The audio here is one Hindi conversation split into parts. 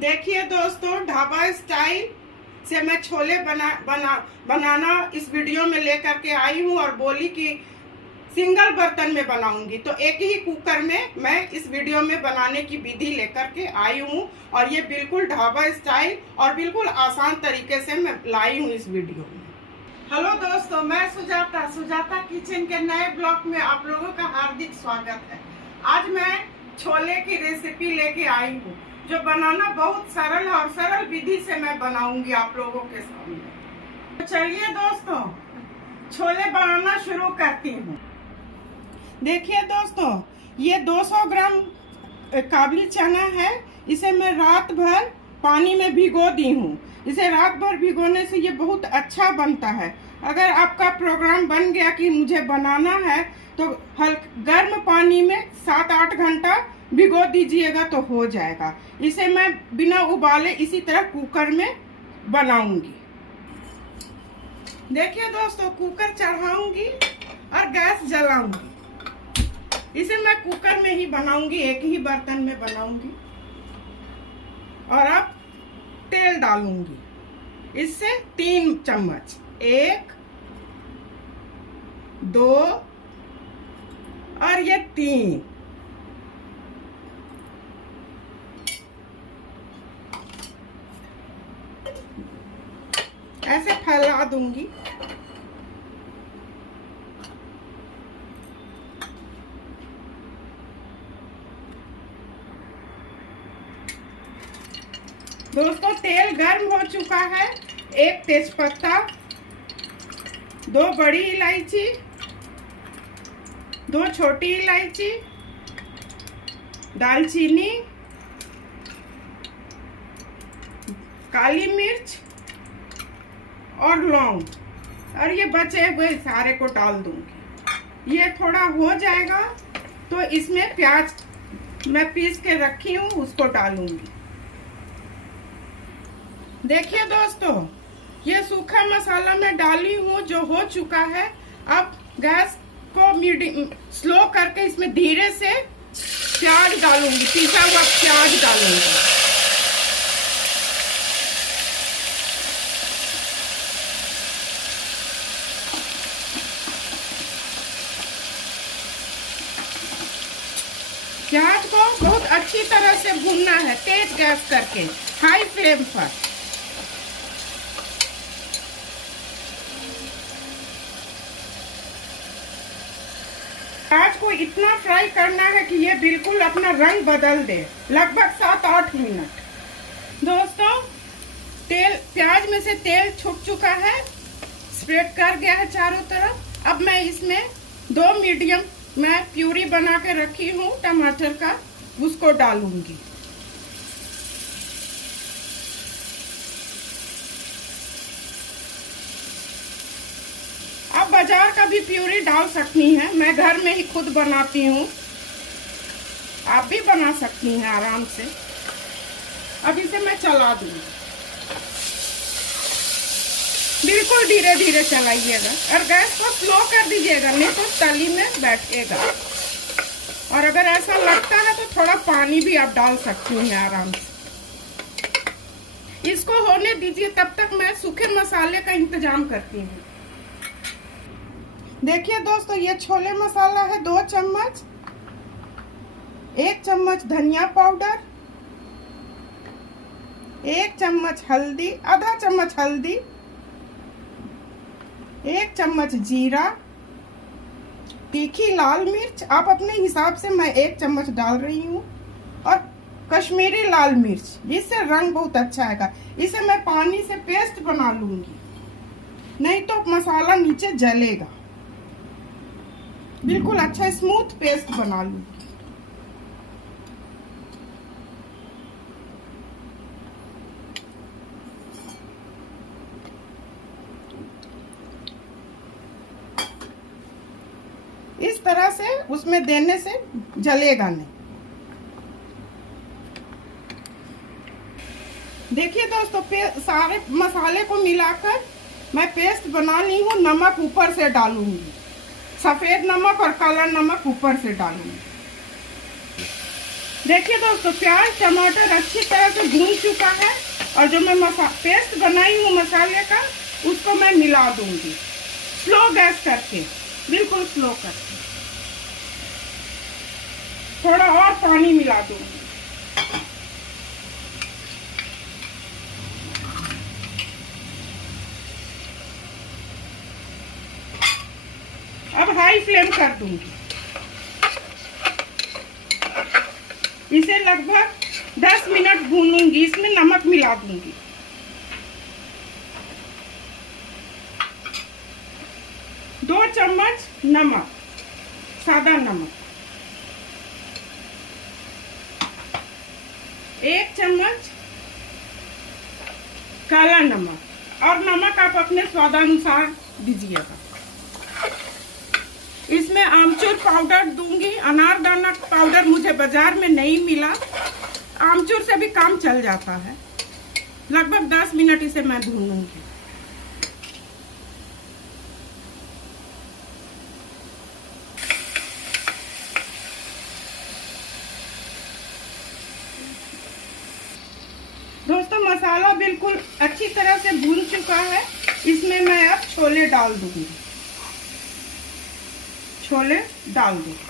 देखिए दोस्तों, ढाबा स्टाइल से मैं छोले बनाना इस वीडियो में लेकर के आई हूँ और बोली कि सिंगल बर्तन में बनाऊंगी। तो एक ही कुकर में मैं इस वीडियो में बनाने की विधि लेकर के आई हूँ और ये बिल्कुल ढाबा स्टाइल और बिल्कुल आसान तरीके से मैं लाई हूँ इस वीडियो में। हेलो दोस्तों, मैं सुजाता किचन के नए ब्लॉग में आप लोगों का हार्दिक स्वागत है। आज मैं छोले की रेसिपी लेके आई हूँ जो बनाना बहुत सरल है और सरल विधि से मैं बनाऊंगी आप लोगों के सामने। तो चलिए दोस्तों, छोले बनाना शुरू करती हूँ। देखिए दोस्तों, ये 200 ग्राम काबुली चना है। इसे मैं रात भर पानी में भिगो दी हूँ। इसे रात भर भिगोने से ये बहुत अच्छा बनता है। अगर आपका प्रोग्राम बन गया कि मुझे बनाना है तो गर्म पानी में 7-8 घंटा भिगो दीजिएगा तो हो जाएगा। इसे मैं बिना उबाले इसी तरह कुकर में बनाऊंगी। देखिए दोस्तों, कुकर चढ़ाऊंगी और गैस जलाऊंगी। इसे मैं कुकर में ही बनाऊंगी, एक ही बर्तन में बनाऊंगी। और अब तेल डालूंगी। इससे 3 चम्मच, 1, 2 और ये 3। ऐसे फैला दूंगी। दोस्तों, तेल गर्म हो चुका है। 1 तेजपत्ता, 2 बड़ी इलायची, 2 छोटी इलायची, दालचीनी, काली मिर्च और लौंग, और ये बचे हुए सारे को डाल दूंगी। ये थोड़ा हो जाएगा तो इसमें प्याज मैं पीस के रखी हूँ उसको डालूंगी। देखिए दोस्तों, ये सूखा मसाला मैं डाली हूँ जो हो चुका है। अब गैस को स्लो करके इसमें धीरे से प्याज डालूंगी, पिसा हुआ प्याज डालूंगी। प्याज को बहुत अच्छी तरह से भूनना है, तेज गैस करके, हाई फ्लेम पर। प्याज को इतना फ्राई करना है कि ये बिल्कुल अपना रंग बदल दे, लगभग 7-8 मिनट। दोस्तों, प्याज में से तेल छूट चुका है, स्प्रेड कर गया है चारों तरफ। अब मैं इसमें 2 मीडियम मैं प्यूरी बना के रखी हूँ टमाटर का, उसको डालूंगी। आप बाजार का भी प्यूरी डाल सकती हैं, मैं घर में ही खुद बनाती हूँ। आप भी बना सकती हैं आराम से। अब इसे मैं चला दूंगी। बिल्कुल धीरे धीरे चलाइएगा और गैस को स्लो कर दीजिएगा, नहीं तो तली में बैठेगा। और अगर ऐसा लगता है तो थोड़ा पानी भी आप डाल सकती हैं आराम से। इसको होने दीजिए, तब तक मैं सूखे मसाले का इंतजाम करती हूँ। देखिए दोस्तों, ये छोले मसाला है 2 चम्मच, 1 चम्मच धनिया पाउडर, 1 चम्मच हल्दी, आधा चम्मच हल्दी, 1 चम्मच जीरा, तीखी लाल मिर्च आप अपने हिसाब से, मैं 1 चम्मच डाल रही हूँ, और कश्मीरी लाल मिर्च, इससे रंग बहुत अच्छा आएगा। इसे मैं पानी से पेस्ट बना लूंगी, नहीं तो मसाला नीचे जलेगा। बिल्कुल अच्छा स्मूथ पेस्ट बना लूंगी। इस तरह से उसमें देने से जलेगा नहीं। देखिए दोस्तों, सारे मसाले को मिलाकर मैं पेस्ट बना ली हूँ। नमक ऊपर से डालूंगी, सफेद नमक और काला नमक ऊपर से डालूंगी। देखिए दोस्तों, प्याज टमाटर अच्छी तरह से भून चुका है और जो मैं पेस्ट बनाई हूँ मसाले का, उसको मैं मिला दूंगी स्लो गैस करके, बिल्कुल स्लो करके। थोड़ा और पानी मिला दूंगी। अब हाई फ्लेम कर दूंगी। इसे लगभग 10 मिनट भूनूंगी। इसमें नमक मिला दूंगी। दो चम्मच नमक, सादा नमक, 1 चम्मच काला नमक, और नमक आप अपने स्वादानुसार दीजिएगा। इसमें आमचूर पाउडर दूंगी। अनारदाना पाउडर मुझे बाजार में नहीं मिला। आमचूर से भी काम चल जाता है। लगभग 10 मिनट इसे मैं भूनूंगी। दोस्तों, मसाला बिल्कुल अच्छी तरह से भून चुका है। इसमें मैं अब छोले डाल दूंगी। छोले डाल दूंगी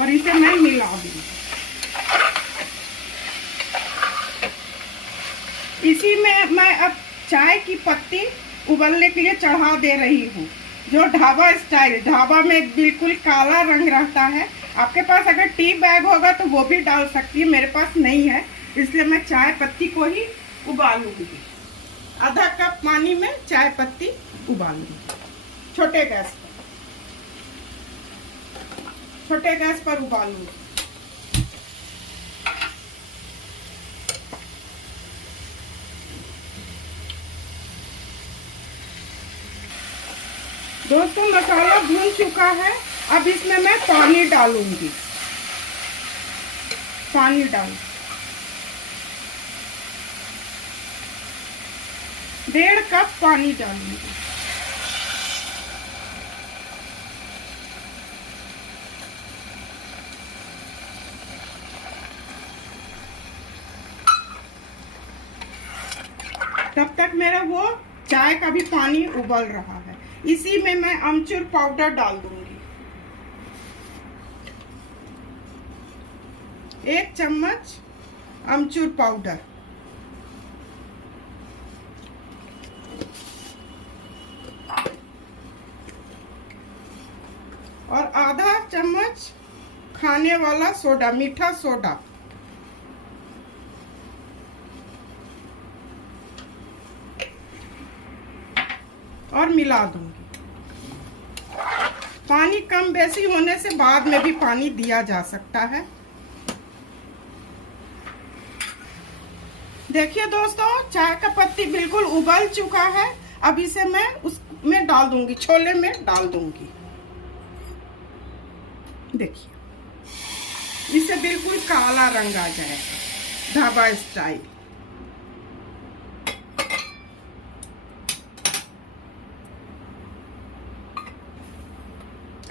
और इसे मैं मिला दूंगी। इसी में मैं अब चाय की पत्ती उबलने के लिए चढ़ा दे रही हूँ। जो ढाबा स्टाइल, ढाबा में बिल्कुल काला रंग रहता है। आपके पास अगर टी बैग होगा तो वो भी डाल सकती है, मेरे पास नहीं है, इसलिए मैं चाय पत्ती को ही उबालूंगी। आधा कप पानी में चाय पत्ती उबालूंगी, छोटे गैस पर उबालूंगी। दोस्तों, मसाला भून चुका है। अब इसमें मैं पानी डालूंगी। पानी डाल 1.5 कप पानी डालूंगी। तब तक मेरा वो चाय का भी पानी उबल रहा है। इसी में मैं अमचूर पाउडर डाल दूंगी। 1 चम्मच अमचूर पाउडर, और आधा चम्मच खाने वाला सोडा, मीठा सोडा, और मिला दूंगी। पानी कम बेसी होने से बाद में भी पानी दिया जा सकता है। देखिए दोस्तों, चाय का पत्ती बिल्कुल उबल चुका है। अब इसे मैं उसमें डाल दूंगी, छोले में डाल दूंगी। देखिए, इसे बिल्कुल काला रंग आ जाएगा, ढाबा स्टाइल।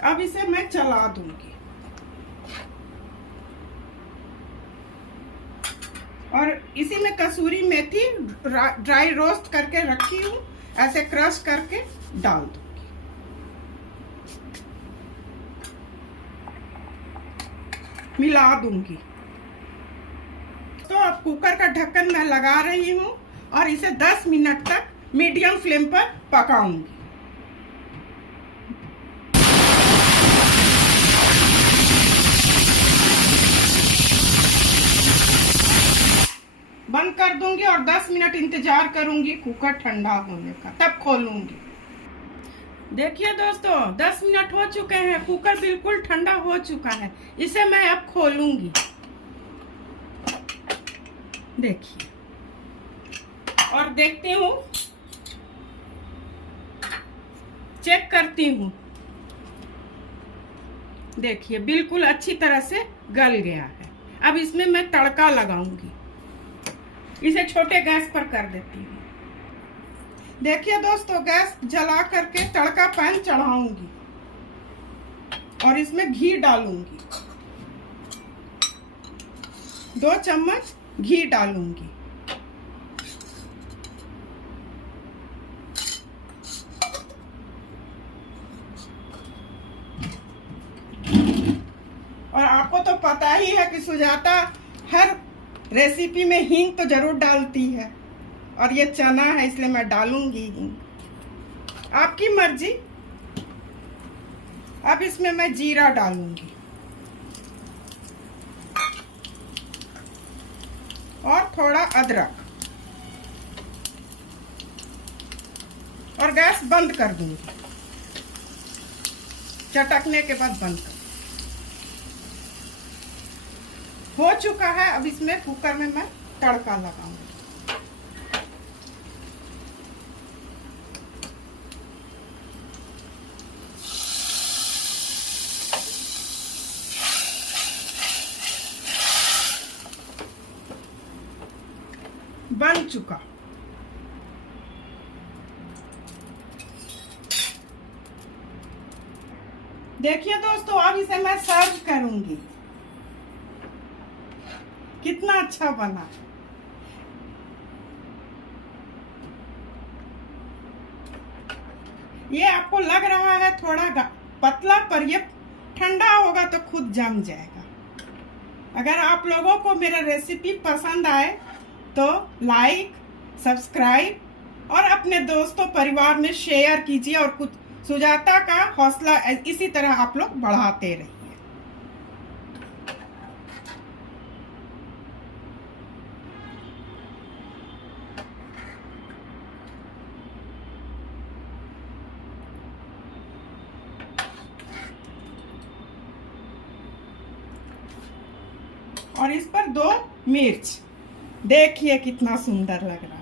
अब इसे मैं चला दूंगी और इसी में कसूरी मेथी ड्राई रोस्ट करके रखी हूँ, ऐसे क्रश करके डाल दूंगी। मिला दूंगी। तो अब कुकर का ढक्कन मैं लगा रही हूँ और इसे 10 मिनट तक मीडियम फ्लेम पर पकाऊंगी। बंद कर दूंगी और 10 मिनट इंतजार करूंगी कुकर ठंडा होने का, तब खोलूंगी। देखिए दोस्तों, 10 मिनट हो चुके हैं, कुकर बिल्कुल ठंडा हो चुका है। इसे मैं अब खोलूंगी। देखिए, और देखती हूँ, चेक करती हूँ। देखिए, बिल्कुल अच्छी तरह से गल गया है। अब इसमें मैं तड़का लगाऊंगी। इसे छोटे गैस पर कर देती हूँ। देखिए दोस्तों, गैस जला करके तड़का पैन चढ़ाऊंगी और इसमें घी डालूंगी, 2 चम्मच घी डालूंगी। और आपको तो पता ही है कि सुजाता हर रेसिपी में हींग तो जरूर डालती है, और ये चना है इसलिए मैं डालूंगी हींग। आपकी मर्जी। अब इसमें मैं जीरा डालूंगी और थोड़ा अदरक, और गैस बंद कर दूंगी। चटकने के बाद बंद कर। हो चुका है। अब इसमें कुकर में मैं तड़का लगाऊंगी। बन चुका। देखिए दोस्तों, अब इसे मैं सर्व करूंगी। कितना अच्छा बना। ये आपको लग रहा है थोड़ा पतला, पर ये ठंडा होगा तो खुद जम जाएगा। अगर आप लोगों को मेरा रेसिपी पसंद आए तो लाइक, सब्सक्राइब और अपने दोस्तों परिवार में शेयर कीजिए, और कुछ सुजाता का हौसला इसी तरह आप लोग बढ़ाते रहिए। और इस पर 2 मिर्च, देखिए कितना सुंदर लग रहा है।